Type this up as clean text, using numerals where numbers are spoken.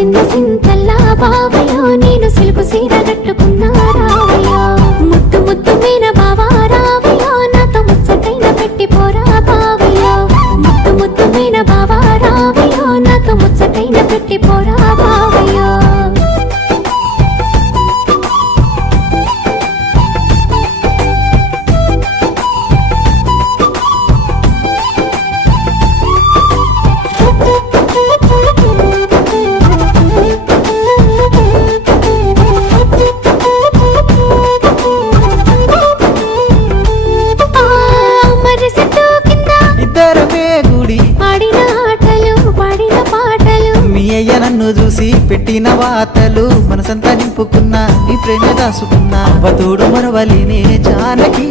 మురిసింద సింతల్లా బావయ్యో నేను సిలుకు సీర కట్టుకున్నా రావయ్యో ముద్దు ముద్దు మీన బావా రావయ్యో నాతో ముచ్చటైన పెట్టి పోరా బావయ్యో ముద్దు ముద్దు మీన బావా రావయ్యో నాతో ముచ్చటైన పెట్టి పోరా బావయ్యో నన్ను చూసి పెట్టిన వాతలు మనసంతా నింపుకున్నా నీ ప్రేమ దాసుకున్నా అవ్వతోడు మరవలేనే జానకి